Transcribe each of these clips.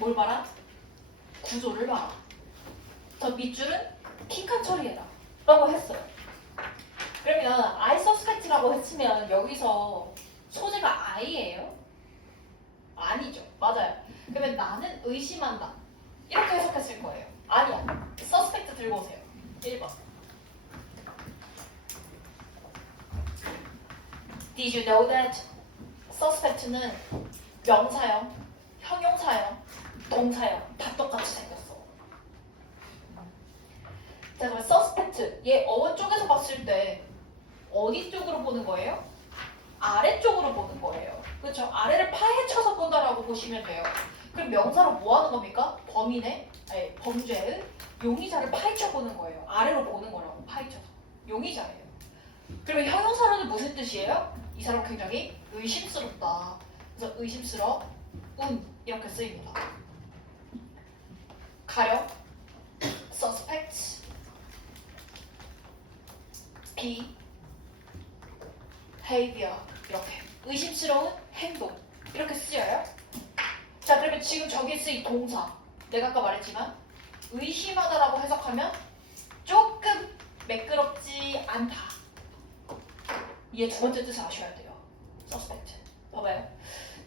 뭘 봐라? 구조를 봐라. 저 밑줄은 킥한 처리해라. 라고 했어요. 그러면 I suspect라고 했으면 여기서 소재가 I예요? 아니죠. 맞아요. 그러면 나는 의심한다. 이렇게 해석했을 거예요. 아니야. suspect 들고 오세요. 1번. Did you know that suspect는 명사형, 형용사형, 동사형 다 똑같이 생겼어. 자 그럼 suspect 얘 어원 쪽에서 봤을 때 어디 쪽으로 보는 거예요? 아래쪽으로 보는 거예요. 그렇죠? 아래를 파헤쳐서 본다라고 보시면 돼요. 그럼 명사로 뭐 하는 겁니까? 범인의 아니, 범죄의 용의자를 파헤쳐 보는 거예요. 아래로 보는 거라고 파헤쳐서 용의자예요. 그러면 형용사로는 무슨 뜻이에요? 이 사람 굉장히 의심스럽다. 그래서 의심스러운 이렇게 쓰입니다. 가령 suspect behavior 이렇게 의심스러운 행동 이렇게 쓰여요. 자 그러면 지금 저기 쓰인 동사 내가 아까 말했지만 의심하다라고 해석하면 조금 매끄럽지 않다. 얘 두 번째 뜻을 아셔야 돼요. suspect. 봐봐요.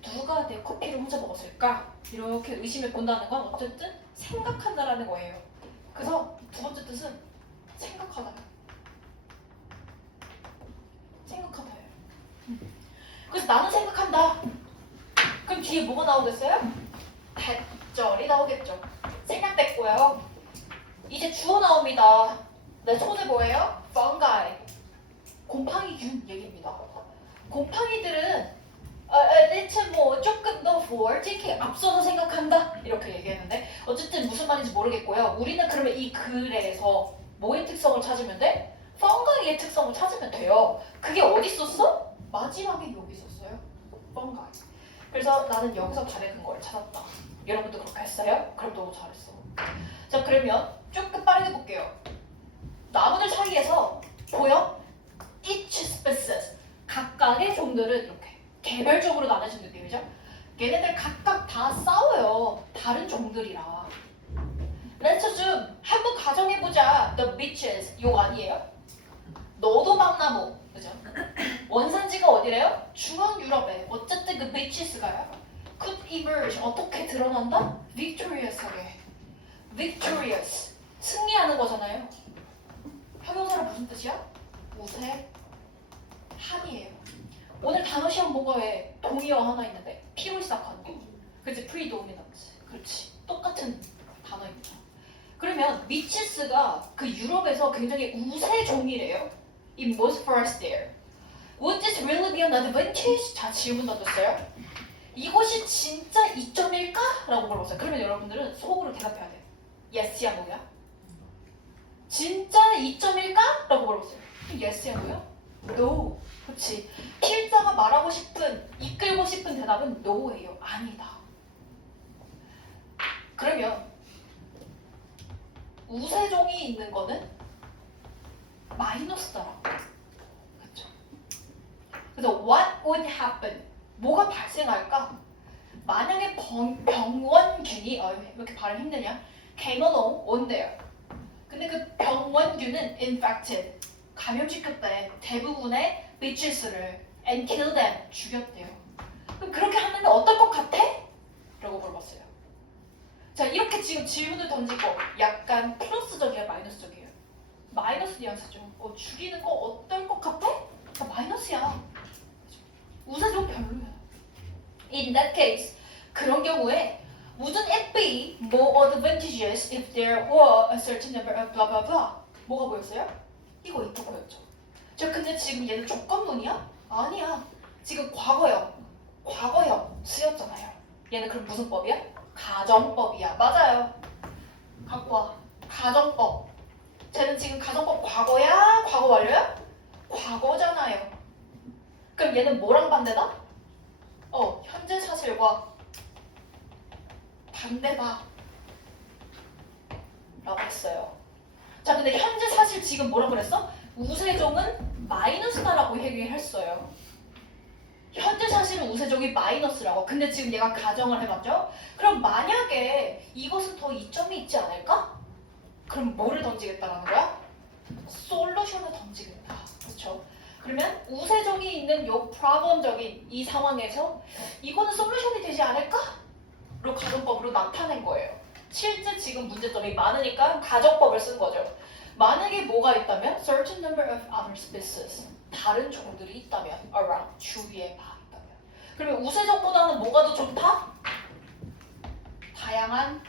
누가 내 커피를 혼자 먹었을까? 이렇게 의심해 본다는 건 어쨌든 생각한다라는 거예요. 그래서 두 번째 뜻은 생각하다. 생각하다예요. 그래서 나는 생각한다. 그럼 뒤에 뭐가 나오겠어요? 대절이 나오겠죠. 생략됐고요. 이제 주어 나옵니다. 네, 소재 뭐예요? fungi. 곰팡이균 얘기입니다. 곰팡이들은 어, 어, 대체 뭐 조금 더 forward틱해 앞서서 생각한다 이렇게 얘기했는데 어쨌든 무슨 말인지 모르겠고요. 우리는 그러면 이 글에서 뭐의 특성을 찾으면 돼? 펑가이의 특성을 찾으면 돼요. 그게 어디 있었어? 마지막에 여기 있었어요. 펑가이. 그래서 나는 여기서 답의 근거를 찾았다. 여러분도 그렇게 했어요? 그럼 너무 잘했어. 자 그러면 조금 빠르게 볼게요. 나무들 사이에서 보여? each species 각각의 종들은 이렇게 개별적으로 나눠진 느낌이죠. 얘네들 각각 다 싸워요. 다른 종들이라. Let's assume 한번 가정해보자. The beaches 욕 아니에요? 너도 밤나무 그죠? 원산지가 어디래요? 중앙 유럽에 어쨌든 그 beaches가요. Could emerge 어떻게 드러난다? Victorious하게. Victorious 승리하는 거잖아요. 형용사는 무슨 뜻이야? 우세 한이에요. 오늘 단어 시험 본 거에 동의어 하나 있는데 P로 시작하는 거. 그치? predominant. 그렇지. 똑같은 단어입니다. 그러면 미치스가 그 유럽에서 굉장히 우세 종이래요. It was first there. Would this really be an advantage? 자 질문 던졌어요. 이것이 진짜 이점일까? 라고 물어봤어요. 그러면 여러분들은 속으로 대답해야 돼요. Yes야 뭐야? 진짜 이점일까? 라고 물어봤어요. Yes야 뭐야? No. 그렇지. 필자가 말하고 싶은, 이끌고 싶은 대답은 no예요. 아니다. 그러면 우세종이 있는 거는 마이너스더라. 그렇죠. 그래서 what would happen? 뭐가 발생할까? 만약에 병, 병원균이 어, 왜 이렇게 발음 힘드냐? on there. 근데 그 병원균은 infected 감염시켰대 대부분의 bitches를 and kill them 죽였대요. 그럼 그렇게 하면 어떨 것 같아? 라고 물어봤어요. 자 이렇게 지금 질문을 던지고 약간 플러스적이야 마이너스적이에요? 마이너스 뉘앙스죠. 어, 죽이는 거 어떨 것 같아? 아, 마이너스야. 우세종 별로야. In that case 그런 경우에 wouldn't it be more advantageous if there were a certain number of blah blah blah 뭐가 보였어요? 이거 이거 보였죠. 저 근데 지금 얘는 조건문이야? 아니야. 지금 과거형, 과거형 쓰였잖아요. 얘는 그럼 무슨 법이야? 가정법이야. 맞아요. 갖고 와. 가정법. 쟤는 지금 가정법 과거야? 과거 완료야? 과거잖아요. 그럼 얘는 뭐랑 반대다? 어, 현재 사실과 반대다. 라고 했어요. 자, 근데 현재 사실 지금 뭐라 그랬어? 우세종은 마이너스다라고 얘기했어요. 현재 사실은 우세종이 마이너스라고. 근데 지금 얘가 가정을 해봤죠? 그럼 만약에 이것은 더 이점이 있지 않을까? 그럼 뭐를 던지겠다라는 거야? 솔루션을 던지겠다. 그렇죠? 그러면 우세적이 있는 요 프로블럼적인 이 상황에서 이거는 솔루션이 되지 않을까? 로 가정법으로 나타낸 거예요. 실제 지금 문제점이 많으니까 가정법을 쓴 거죠. 만약에 뭐가 있다면 certain number of other species 다른 종들이 있다면 around 주위에 다 있다면 그러면 우세적보다는 뭐가 더 좋다? 다양한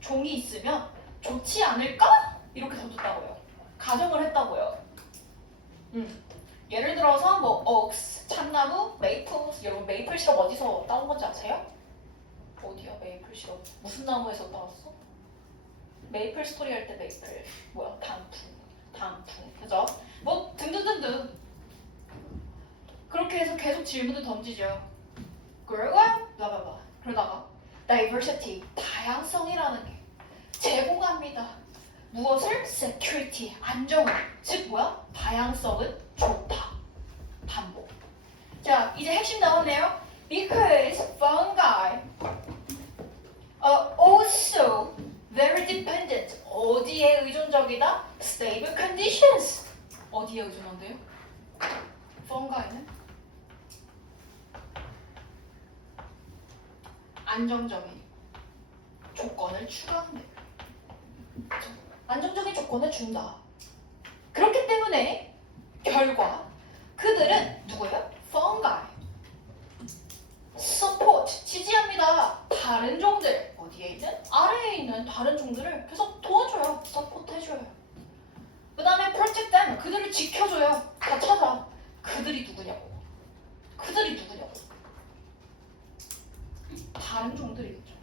종이 있으면 좋지 않을까? 이렇게 던졌다고요. 가정을 했다고요. 음. 예를 들어서 뭐 oaks, 참나무, 메이플, 여러분 메이플 시럽 어디서 따온 건지 아세요? 어디야 메이플 시럽? 무슨 나무에서 따왔어? 메이플 스토리 할 때 메이플 뭐야 단풍, 단풍, 그죠? 뭐 등등등등 그렇게 해서 계속 질문을 던지죠. 그러고 봐봐봐 그러다가 diversity 다양성이라는 게 제공합니다. 무엇을? security 안정을 즉 뭐야? 다양성은 좋다. 반복. 자 이제 핵심 나오네요. Because fungi are also very dependent. 어디에 의존적이다? Stable conditions. 어디에 의존한대요? fungi는 안정적인 조건을 추가한대. 안정적인 조건을 준다. 그렇기 때문에 결과 그들은 누구예요? fungi. support 지지합니다. 다른 종들 어디에 있는 아래에 있는 다른 종들을 계속 도와줘요. support 해줘요. 그 다음에 protect them 그들을 지켜줘요. 다 찾아. 그들이 누구냐고. 그들이 누구냐고. 다른 종들이겠죠.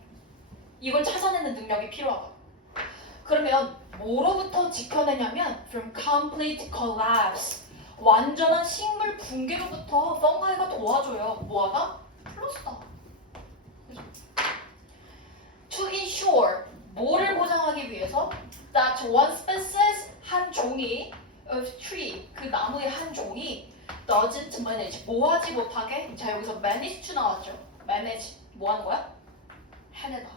이걸 찾아내는 능력이 필요하다. 그러면 뭐로부터 지켜내냐면 from complete collapse 완전한 식물 붕괴로부터 펑가이가 도와줘요. 뭐하다? 플러스다. 그죠? To ensure 뭐를 보장하기 위해서 that one species 한 종이 of tree 그 나무의 한 종이 doesn't manage 뭐하지 못하게 자 여기서 manage to 나왔죠. manage 뭐 하는 거야? 해내다.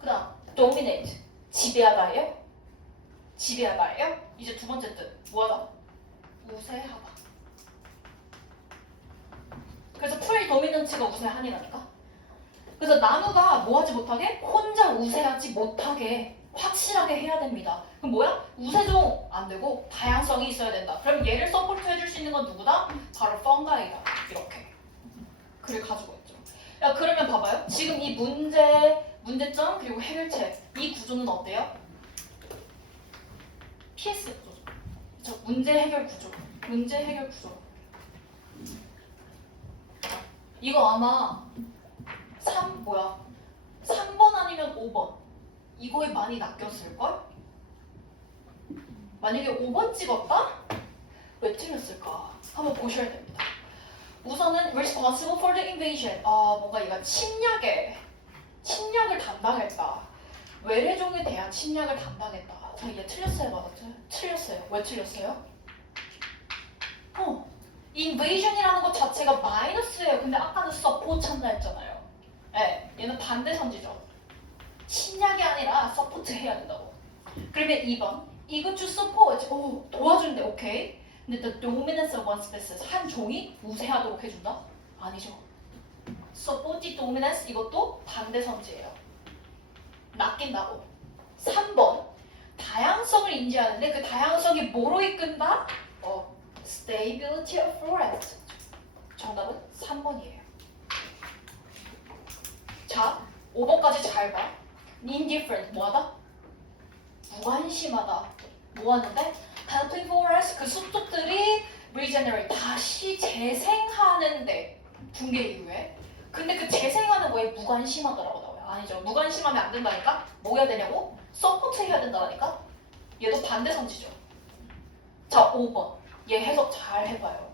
그 다음 dominate 지배하다예요. 지배하다예요. 이제 두 번째 뜻 뭐하다? 우세하다. 그래서 프리도미넌트가 우세하니라니까. 그래서 나무가 뭐하지 못하게 혼자 우세하지 못하게 확실하게 해야 됩니다. 그럼 뭐야? 우세종 안 되고 다양성이 있어야 된다. 그럼 얘를 서포트 해줄 수 있는 건 누구다? 바로 펑가이다. 이렇게 글을 가지고 있죠. 야 그러면 봐봐요. 지금 이 문제 문제점 그리고 해결책 이 구조는 어때요? PS 구조죠. 저 문제 해결 구조. 문제 해결 구조. 이거 아마 3 뭐야? 3번 아니면 5번. 이거에 많이 낚였을걸? 만약에 5번 찍었다? 왜 틀렸을까? 한번 보셔야 됩니다. 우선은 responsible for the invasion. 아, 뭔가 얘가 침략에 침략을 담당했다. 외래종에 대한 침략을 담당했다. 자, 얘 틀렸어요, 맞았죠? 틀렸어요. 왜 틀렸어요? 어, invasion이라는 것 자체가 마이너스예요. 근데 아까는 support 한다 했잖아요. 네, 얘는 반대 선지죠. 침략이 아니라 서포트 해야 된다고. 그러면 2번. 이거 to support. 오, 도와준대. 오케이. 근데 the dominance of one species. 한 종이 우세하도록 해준다? 아니죠. support dominance 이것도 반대 선지예요. 낚인다고. 3번. 다양성을 인지하는데 그 다양성이 뭐로 이끈다? 어, stability of forest. 정답은 3번이에요. 자, 5번까지 잘 봐. indifferent 뭐하다? 무관심하다. 뭐 하는데? Helping forest 그 숲속들이 regenerate 다시 재생하는데 붕괴 이후에 근데 그 재생하는 거에 무관심하다라고 나와요. 아니죠. 무관심하면 안 된다니까? 뭐 해야 되냐고? 서포트 해야 된다니까? 얘도 반대 선지죠. 자, 5번. 얘 해석 잘 해봐요.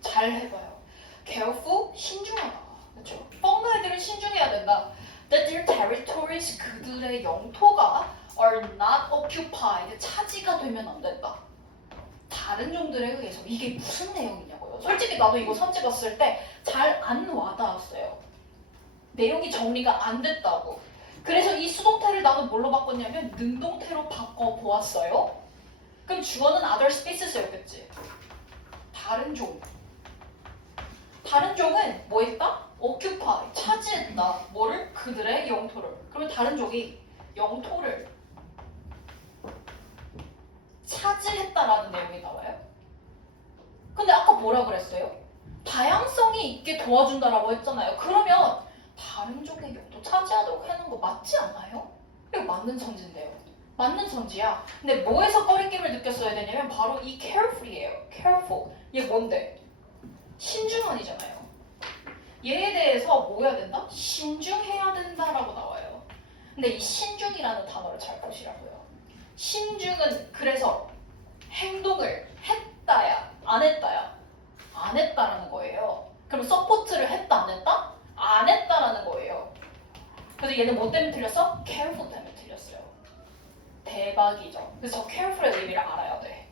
잘 해봐요. careful 신중하다. 그렇죠? 펑가이들은 신중해야 된다. that their territories 그들의 영토가 are not occupied 차지가 되면 안 된다. 다른 종들에 의해서 이게 무슨 내용이냐고요. 솔직히 나도 이거 선지 봤을 때 잘 안 와닿았어요. 내용이 정리가 안 됐다고. 그래서 이 수동태를 나는 뭘로 바꿨냐면 능동태로 바꿔 보았어요. 그럼 주어는 other spaces였겠지. 다른 종. 다른 종은 뭐 했다? occupy, 차지했다. 뭐를? 그들의 영토를. 그러면 다른 종이 영토를 차지했다라는 내용이 나와요. 근데 아까 뭐라 그랬어요? 다양성이 있게 도와준다라고 했잖아요. 그러면 다른 쪽의 영토 차지하도록 해놓은 거 맞지 않아요? 이거 맞는 선지인데요. 맞는 선지야. 근데 뭐에서 꺼리낌을 느꼈어야 되냐면 바로 이 careful이에요. careful. 얘 뭔데? 신중한이잖아요. 얘에 대해서 뭐 해야 된다? 신중해야 된다라고 나와요. 근데 이 신중이라는 단어를 잘 보시라고요. 신중은 그래서 행동을 했다야, 안 했다야, 안 했다라는 거예요. 그럼 서포트를 했다, 안 했다? 안 했다라는 거예요. 그래서 얘는 뭐 때문에 틀렸어? careful 때문에 틀렸어요. 대박이죠. 그래서 저 careful의 의미를 알아야 돼.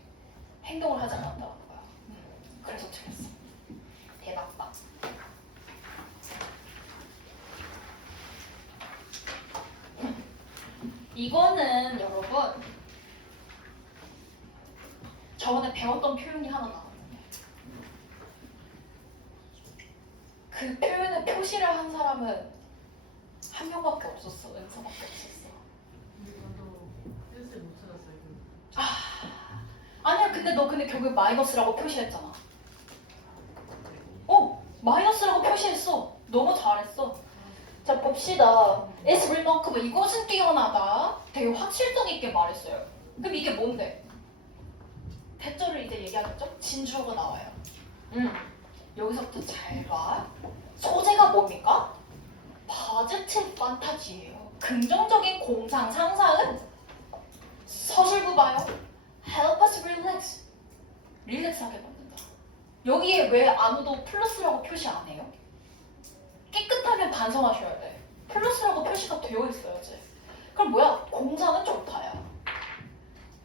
행동을 하지 않았다는 거야. 음, 그래서 틀렸어. 대박다. 이거는 여러분 저번에 배웠던 표현이 하나 나왔는데 그 표현에 표시를 한 사람은 한 명밖에 없었어. 은서밖에 없었어. 저도 뜻을 못 찾았어요. 그. 아 아니야. 근데 너 근데 결국 마이너스라고 표시했잖아. 어 마이너스라고 표시했어. 너무 잘했어. 자 봅시다. It's remarkable. 이것은 뛰어나다. 되게 확실성 있게 말했어요. 그럼 이게 뭔데? 대절을 이제 얘기하겠죠? 진주어가 나와요. 음 여기서부터 잘 봐 소재가 뭡니까? positive 판타지예요 긍정적인 공상 상상은 서술부 봐요 help us relax 릴렉스하게 만든다 여기에 왜 아무도 플러스라고 표시 안 해요? 깨끗하면 반성하셔야 돼. 플러스라고 표시가 되어 있어야지. 그럼 뭐야? 공상은 좋다야.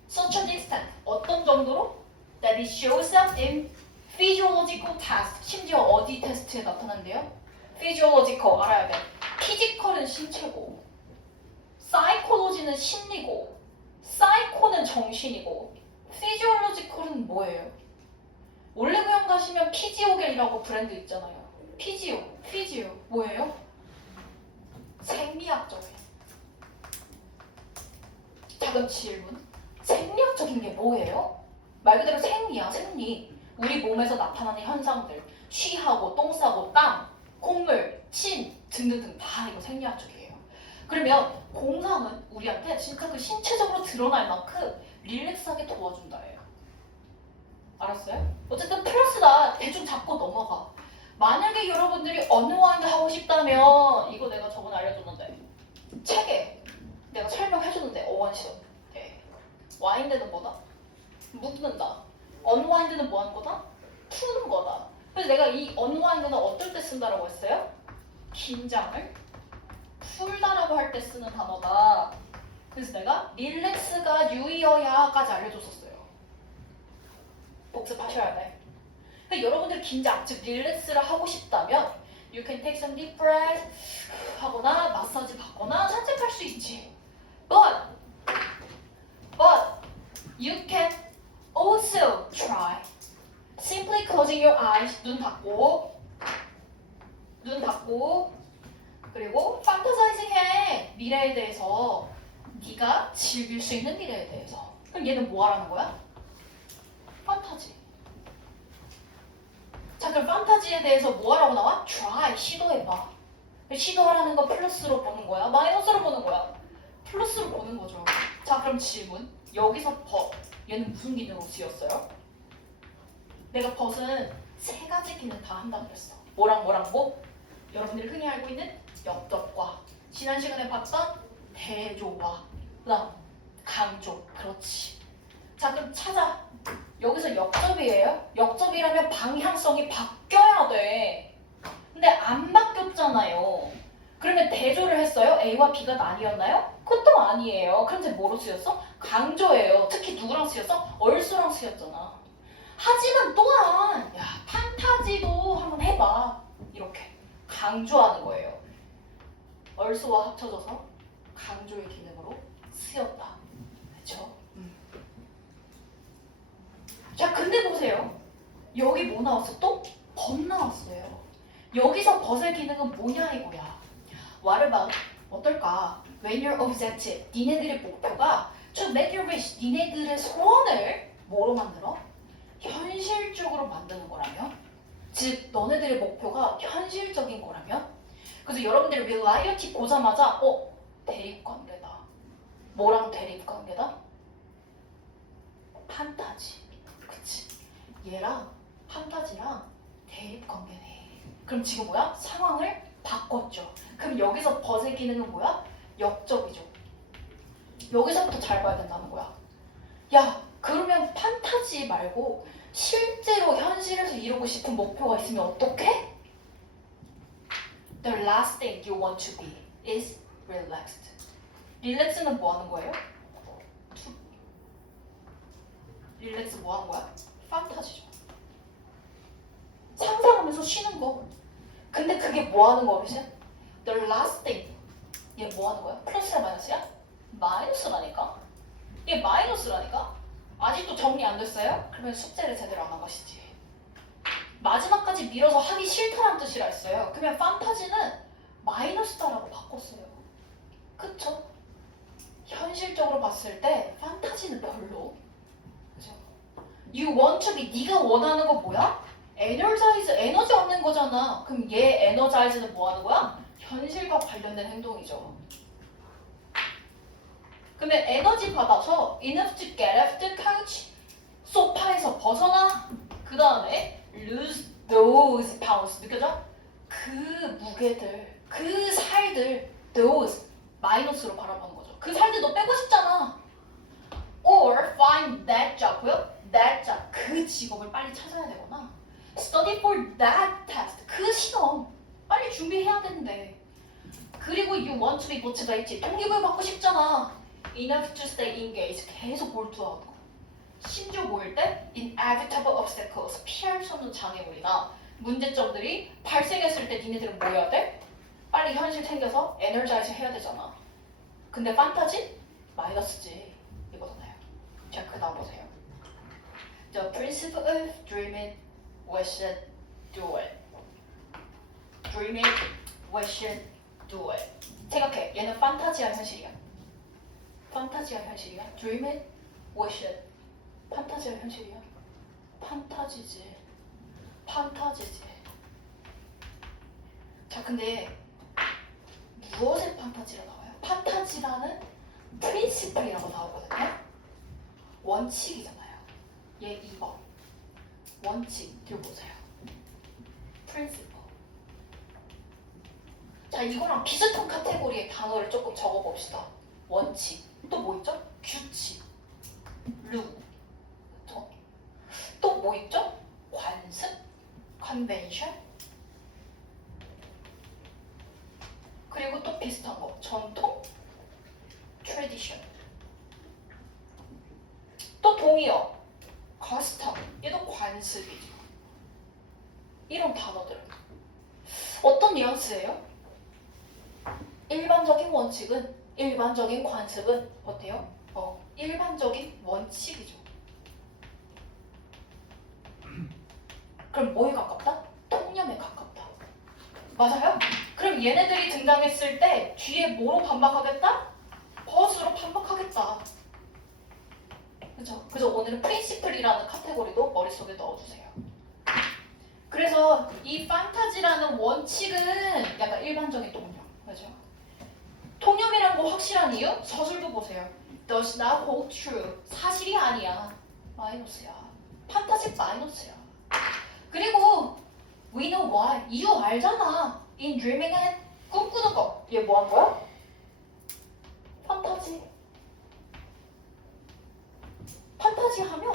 Such an extent. 어떤 정도로? That it shows up in physiological test. 심지어 어디 테스트에 나타난대요? physiological 알아야 돼. physical은 신체고, psychology는 심리고, psycho는 정신이고, physiological은 뭐예요? 올레구형 가시면 피지오겔이라고 브랜드 있잖아요. 피지오, 피지오 뭐예요? 생리학적인. 작은 질문. 생리학적인 게 뭐예요? 말 그대로 생리야, 생리. 우리 몸에서 나타나는 현상들. 쉬하고 똥 싸고 땀, 콧물, 침 등등등 다 이거 생리학적이에요. 그러면 공상은 우리한테 진짜 그 신체적으로 드러날 만큼 릴렉스하게 도와준다예요. 알았어요? 어쨌든 플러스다. 대충 잡고 넘어가. 만약에 여러분들이 언와인드 하고 싶다면 이거 내가 저번에 알려줬는데 책에 내가 설명해줬는데 어원시험 네. 와인드는 뭐다? 묻는다 언와인드는 뭐 하는 거다? 푸는 거다 그래서 내가 이 언와인드는 어떨 때 쓴다라고 했어요? 긴장을 풀다라고 할 때 쓰는 단어다 그래서 내가 릴렉스가 유의어야까지 알려줬었어요 복습하셔야 돼 근데 여러분들 긴장, 즉 릴렉스를 하고 싶다면 you can take some deep breath 하거나 마사지 받거나 산책할 수 있지. But but you can also try. Simply closing your eyes 눈 닫고 눈 닫고 그리고 fantasizing 해. 미래에 대해서. 네가 즐길 수 있는 미래에 대해서. 그럼 얘는 뭐 하라는 거야? 판타지. 자 그럼 판타지에 대해서 뭐 하라고 나와? try 시도해봐. 시도하라는 거 플러스로 보는 거야? 마이너스로 보는 거야? 플러스로 보는 거죠. 자 그럼 질문. 여기서 but 얘는 무슨 기능으로 쓰였어요? 내가 but은 세 가지 기능 다 한다 그랬어 뭐랑 뭐랑 뭐? 여러분들이 흔히 알고 있는 역접과 지난 시간에 봤던 대조와 그다음 강조 그렇지 자 그럼 찾아 여기서 역접이에요? 역접이라면 방향성이 바뀌어야 돼. 근데 안 바뀌었잖아요. 그러면 대조를 했어요? A와 B가 아니었나요? 그것도 아니에요. 그럼 이제 뭐로 쓰였어? 강조예요. 특히 누구랑 쓰였어? 얼쏘랑 쓰였잖아. 하지만 또한 야 판타지도 한번 해봐. 이렇게 강조하는 거예요. 얼스와 합쳐져서 강조의 기능으로 쓰였다. 그렇죠? 자, 근데 보세요. 여기 뭐 나왔어? 또? 벗 나왔어요. 여기서 벗의 기능은 뭐냐 이거야. What about 어떨까? When your objective, 니네들의 목표가 to make your wish, 니네들의 소원을 뭐로 만들어? 현실적으로 만드는 거라면? 즉, 너네들의 목표가 현실적인 거라면? 그래서 여러분들이 reality 보자마자 어? 대립관계다. 뭐랑 대립관계다? 판타지. 그치? 얘랑 판타지랑 대립관계네. 그럼 지금 뭐야? 상황을 바꿨죠. 그럼 여기서 벗의 기능은 뭐야? 역적이죠. 여기서부터 잘 봐야 된다는 거야. 야, 그러면 판타지 말고 실제로 현실에서 이루고 싶은 목표가 있으면 어떡해? The last thing you want to be is relaxed. 릴렉스는 뭐 하는 거예요? 투- 릴렉스 뭐 하는 거야? 판타지죠. 상상하면서 쉬는 거. 근데 그게 뭐 하는 거 어르신? The last thing. 얘 뭐 하는 거야? 플러스야 마이너스야? 마이너스라니까? 얘 마이너스라니까? 아직도 정리 안 됐어요? 그러면 숙제를 제대로 안 한 것이지. 마지막까지 밀어서 하기 싫다는 뜻이라 했어요. 그러면 판타지는 마이너스다라고 바꿨어요. 그쵸? 현실적으로 봤을 때 판타지는 별로. 그죠? You want to be 네가 원하는 건 뭐야? 에너자이즈 에너지 얻는 거잖아. 그럼 얘 에너자이즈는 뭐 하는 거야? 현실과 관련된 행동이죠. 그러면 에너지 받아서 enough to get off the couch 소파에서 벗어나 그 다음에 lose those pounds 느껴져? 그 무게들 그 살들 those 마이너스로 바라보는 거죠. 그 살들 너 빼고 싶잖아. or find that job고요. that job 그 직업을 빨리 찾아야 되거나 study for that test. 그 시험. 빨리 준비해야 되는데. 그리고 you want to be motivated 동기부여 받고 싶잖아. Enough to stay engaged. 계속 몰두하고. 심지어 모일 때 inevitable obstacles. 피할 수 없는 장애물이나 문제점들이 발생했을 때 니네들은 뭐 해야 돼? 빨리 현실 챙겨서 에너자이즈 해야 되잖아. 근데 판타지? 마이너스지. 이거잖아요. 자 그 다음 보세요. The principle of dreaming we should do it dreaming we should do it 생각해. 얘는 판타지야 현실이야. 판타지야 현실이야? Dreaming we should 판타지야 현실이야? 판타지지. 판타지지. 자 근데 무엇의 판타지가 나와요? 판타지라는 프린시플이라고 나오거든요. 원칙이잖아요. 얘 2번 원칙 들어보세요. 프린시플 자 이거랑 비슷한 카테고리의 단어를 조금 적어봅시다. 원칙. 또 뭐 있죠? 규칙. 루. 또? 뭐 있죠? 관습? 컨벤션 그리고 또 비슷한 거. 전통? 트레디션 또 동의어 커스텀 얘도 관습이죠 이런 단어들 어떤 뉘앙스예요? 일반적인 원칙은 일반적인 관습은 어때요? 어 일반적인 원칙이죠 그럼 뭐에 가깝다? 통념에 가깝다 맞아요? 그럼 얘네들이 등장했을 때 뒤에 뭐로 반박하겠다? 벗으로 반박하겠다. 그죠? 그래서 오늘은 프린시플이라는 카테고리도 머릿속에 넣어주세요. 그래서 이 판타지라는 원칙은 약간 일반적인 통념. 그죠? 통념이란 거 확실한 이유? 서술도 보세요. Does not hold true. 사실이 아니야. 마이너스야. 판타지 마이너스야. 그리고 We know why. 이유 알잖아. In dreaming은 꿈꾸는 거. 얘 뭐 한 거야? 판타지. 판타지 하면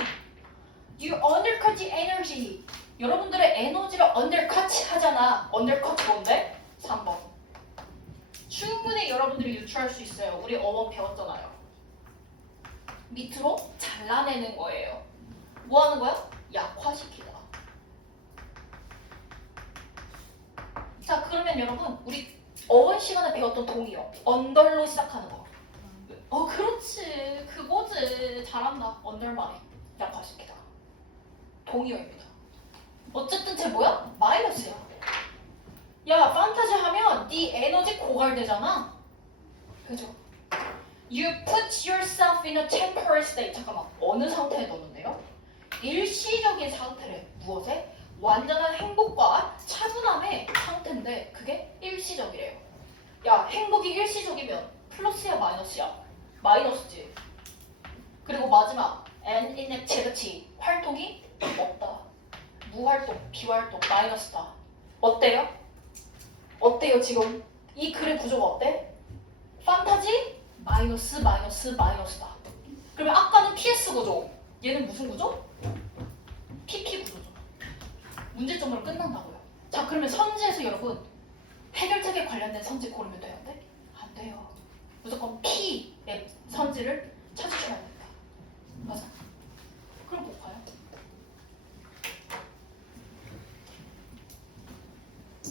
You undercut the energy. 여러분들의 에너지를 undercut 하잖아. undercut 뭔데? 3번. 충분히 여러분들이 유추할 수 있어요. 우리 어원 배웠잖아요. 밑으로 잘라내는 거예요. 뭐 하는 거야? 약화시키다. 자 그러면 여러분 우리 어원 시간에 배웠던 동의어 언덜로 시작하는 거. 음. 어 그렇지 그거지 잘한다 언더마인 약화시키다 동의어입니다 어쨌든 쟤 뭐야? 마이너스야 야 판타지 하면 네 에너지 고갈되잖아 그죠? You put yourself in a temporary state 잠깐만 어느 상태에 넣는데요? 일시적인 상태래 무엇에? 완전한 행복과 차분함의 상태인데 그게 일시적이래요 야 행복이 일시적이면 플러스야 마이너스야? 마이너스지. 그리고 마지막 an inactivity 활동이 없다. 무활동, 비활동, 마이너스다. 어때요? 어때요 지금 이 글의 구조가 어때? 판타지 마이너스 마이너스 마이너스다. 그러면 아까는 PS 구조, 얘는 무슨 구조? PP 구조죠. 문제점으로 끝난다고요. 자 그러면 선지에서 여러분 해결책에 관련된 선지 고르면 돼요? 안 돼? 안 돼요. 무조건 P의 선지를 찾으셔야 됩니다. 맞아. 그럼 볼까요?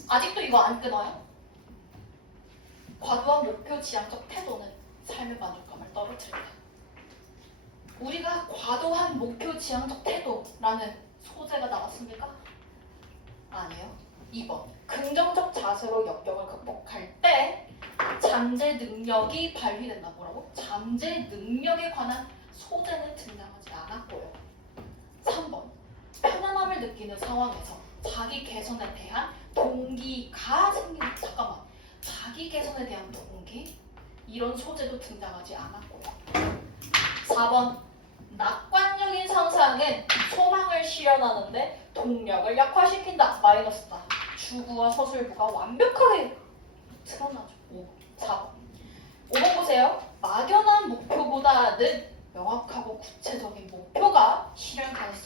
아직도 이거 안 끊어요? 과도한 목표 지향적 태도는 삶의 만족감을 떨어뜨린다. 우리가 과도한 목표 지향적 태도라는 소재가 나왔습니까? 아니에요. 2번. 긍정적 자세로 역경을 극복할 때 잠재 능력이 발휘된다. 뭐라고? 잠재 능력에 관한 소재는 등장하지 않았고요. 3번. 편안함을 느끼는 상황에서 자기 개선에 대한 동기가 생긴 잠깐만. 자기 개선에 대한 동기? 이런 소재도 등장하지 않았고요. 4번. 낙관적인 상상은 소망을 실현하는데 동력을 약화시킨다. 마이너스다. 주구와 서술부가 완벽하게 드러나죠. 5, 4번. 5번 보세요. 막연한 목표보다는 명확하고 구체적인 목표가 실현 가능성